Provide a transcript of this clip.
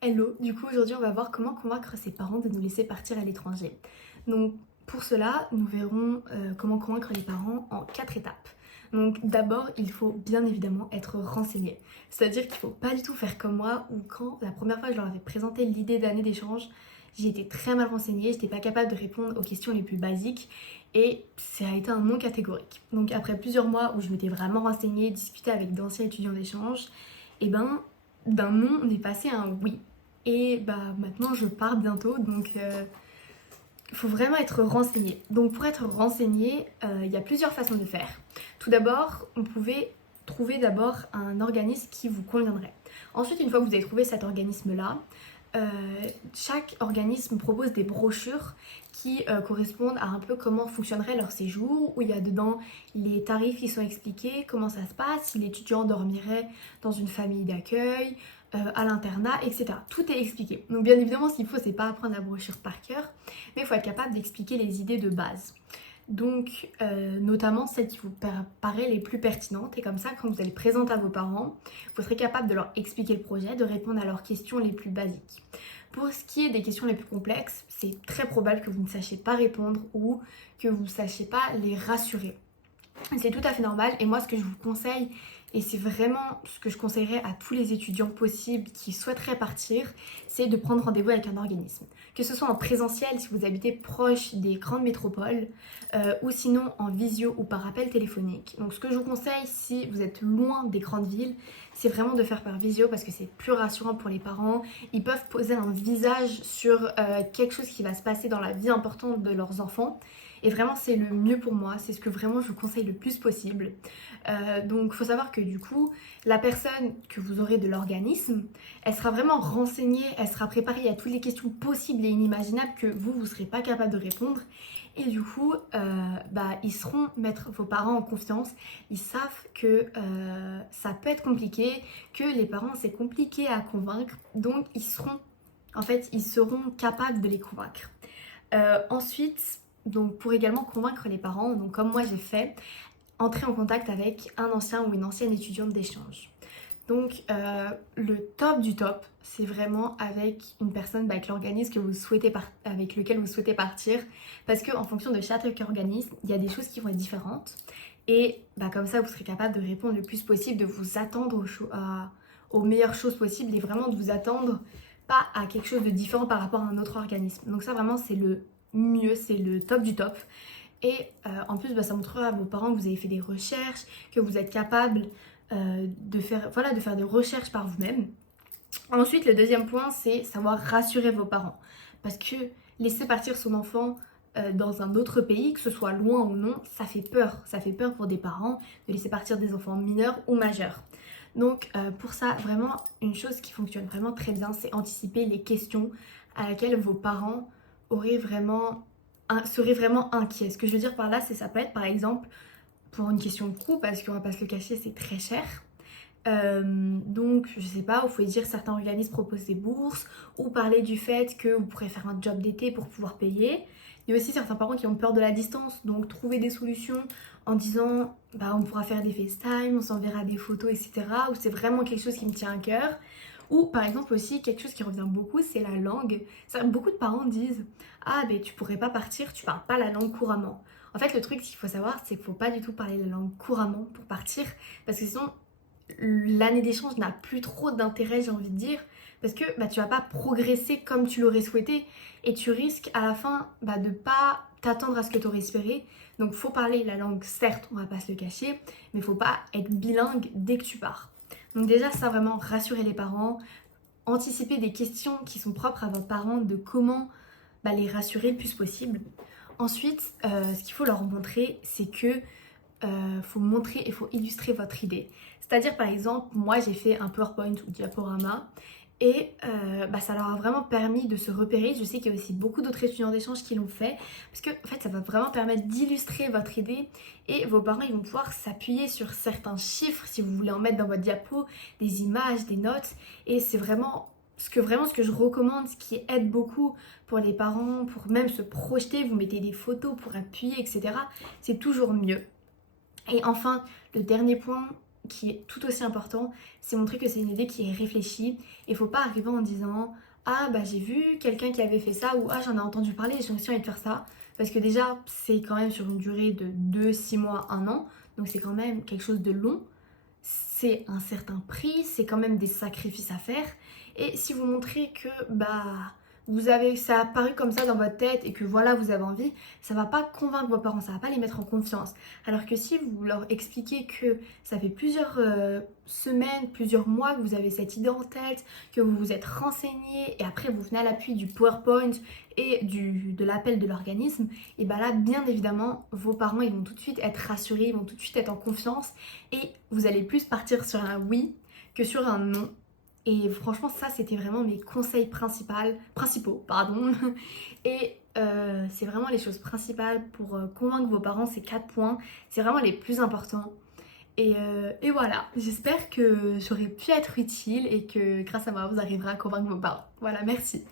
Hello, du coup aujourd'hui on va voir comment convaincre ses parents de nous laisser partir à l'étranger. Donc pour cela, nous verrons comment convaincre les parents en 4 étapes. Donc d'abord, il faut bien évidemment être renseigné. C'est-à-dire qu'il ne faut pas du tout faire comme moi où quand la première fois je leur avais présenté l'idée d'année d'échange, j'ai été très mal renseignée, j'étais pas capable de répondre aux questions les plus basiques et ça a été un non catégorique. Donc après plusieurs mois où je m'étais vraiment renseignée, discuté avec d'anciens étudiants d'échange, et ben d'un non on est passé à un oui. Et bah maintenant je pars bientôt, donc il faut vraiment être renseigné. Donc pour être renseigné, il y a plusieurs façons de faire. Tout d'abord, on pouvait trouver d'abord un organisme qui vous conviendrait. Ensuite, une fois que vous avez trouvé cet organisme-là, euh, chaque organisme propose des brochures qui correspondent à un peu comment fonctionnerait leur séjour, où il y a dedans les tarifs qui sont expliqués, comment ça se passe, si l'étudiant dormirait dans une famille d'accueil, à l'internat, etc. Tout est expliqué. Donc bien évidemment, ce qu'il faut, c'est pas apprendre la brochure par cœur, mais il faut être capable d'expliquer les idées de base. Donc, notamment celles qui vous paraissent les plus pertinentes. Et comme ça, quand vous allez présenter à vos parents, vous serez capable de leur expliquer le projet, de répondre à leurs questions les plus basiques. Pour ce qui est des questions les plus complexes, c'est très probable que vous ne sachiez pas répondre ou que vous ne sachiez pas les rassurer. C'est tout à fait normal et moi ce que je vous conseille, et c'est vraiment ce que je conseillerais à tous les étudiants possibles qui souhaiteraient partir, c'est de prendre rendez-vous avec un organisme. Que ce soit en présentiel si vous habitez proche des grandes métropoles ou sinon en visio ou par appel téléphonique. Donc ce que je vous conseille si vous êtes loin des grandes villes, c'est vraiment de faire par visio parce que c'est plus rassurant pour les parents. Ils peuvent poser un visage sur quelque chose qui va se passer dans la vie importante de leurs enfants. Et vraiment, c'est le mieux pour moi, c'est ce que vraiment je vous conseille le plus possible. Donc, il faut savoir que du coup, la personne que vous aurez de l'organisme, elle sera vraiment renseignée, elle sera préparée à toutes les questions possibles et inimaginables que vous ne serez pas capable de répondre. Et du coup, ils seront mettre vos parents en confiance. Ils savent que ça peut être compliqué, que les parents, c'est compliqué à convaincre. Donc, ils seront capables de les convaincre. Ensuite, donc pour également convaincre les parents, donc comme moi j'ai fait, entrer en contact avec un ancien ou une ancienne étudiante d'échange. Donc le top du top, c'est vraiment avec une personne, avec l'organisme que vous souhaitez avec lequel vous souhaitez partir, parce qu'en fonction de chaque organisme, il y a des choses qui vont être différentes. Et comme ça, vous serez capable de répondre le plus possible, de vous attendre aux meilleures choses possibles et vraiment de vous attendre pas à quelque chose de différent par rapport à un autre organisme. Donc ça vraiment c'est le mieux, c'est le top du top. Et en plus ça montrera à vos parents que vous avez fait des recherches, que vous êtes capable de faire des recherches par vous-même. Ensuite le deuxième point c'est savoir rassurer vos parents. Parce que laisser partir son enfant dans un autre pays, que ce soit loin ou non, ça fait peur. Ça fait peur pour des parents de laisser partir des enfants mineurs ou majeurs. Donc pour ça, vraiment, une chose qui fonctionne vraiment très bien, c'est anticiper les questions à laquelle vos parents seraient vraiment inquiets. Ce que je veux dire par là, c'est ça peut être par exemple pour une question de coût, parce qu'on va pas se le cacher, c'est très cher. Donc je sais pas, vous pouvez dire certains organismes proposent des bourses ou parler du fait que vous pourrez faire un job d'été pour pouvoir payer. Il y a aussi certains parents qui ont peur de la distance, donc trouver des solutions en disant on pourra faire des FaceTime, on s'enverra des photos, etc. Ou c'est vraiment quelque chose qui me tient à cœur. Ou par exemple aussi quelque chose qui revient beaucoup, c'est la langue. Beaucoup de parents disent ah ben tu pourrais pas partir, tu parles pas la langue couramment. En fait le truc qu'il faut savoir c'est qu'il faut pas du tout parler la langue couramment pour partir parce que sinon l'année d'échange n'a plus trop d'intérêt, j'ai envie de dire, parce que tu vas pas progresser comme tu l'aurais souhaité et tu risques à la fin de pas t'attendre à ce que tu aurais espéré. Donc faut parler la langue, certes, on va pas se le cacher, mais faut pas être bilingue dès que tu pars. Donc déjà ça vraiment rassurer les parents, anticiper des questions qui sont propres à vos parents de comment les rassurer le plus possible. Ensuite, ce qu'il faut leur montrer, c'est que faut montrer et faut illustrer votre idée. C'est-à-dire par exemple, moi j'ai fait un PowerPoint ou diaporama et ça leur a vraiment permis de se repérer. Je sais qu'il y a aussi beaucoup d'autres étudiants d'échange qui l'ont fait parce que en fait ça va vraiment permettre d'illustrer votre idée et vos parents ils vont pouvoir s'appuyer sur certains chiffres si vous voulez en mettre dans votre diapo, des images, des notes et c'est vraiment ce que je recommande, ce qui aide beaucoup pour les parents, pour même se projeter, vous mettez des photos pour appuyer, etc. C'est toujours mieux. Et enfin, le dernier point, qui est tout aussi important, c'est montrer que c'est une idée qui est réfléchie. Il faut pas arriver en disant ah bah j'ai vu quelqu'un qui avait fait ça ou ah j'en ai entendu parler et j'ai aussi envie de faire ça. Parce que déjà c'est quand même sur une durée de 2, 6 mois, 1 an, donc c'est quand même quelque chose de long. C'est un certain prix, c'est quand même des sacrifices à faire. Et si vous montrez que bah ça a apparu comme ça dans votre tête et que voilà vous avez envie, ça va pas convaincre vos parents, ça va pas les mettre en confiance. Alors que si vous leur expliquez que ça fait plusieurs semaines, plusieurs mois que vous avez cette idée en tête, que vous vous êtes renseigné et après vous venez à l'appui du PowerPoint et de l'appel de l'organisme, et bah là bien évidemment vos parents ils vont tout de suite être rassurés, ils vont tout de suite être en confiance et vous allez plus partir sur un oui que sur un non. Et franchement, ça, c'était vraiment mes conseils principaux. Et c'est vraiment les choses principales pour convaincre vos parents, ces 4 points. C'est vraiment les plus importants. Et voilà, j'espère que j'aurais pu être utile et que grâce à moi, vous arriverez à convaincre vos parents. Voilà, merci.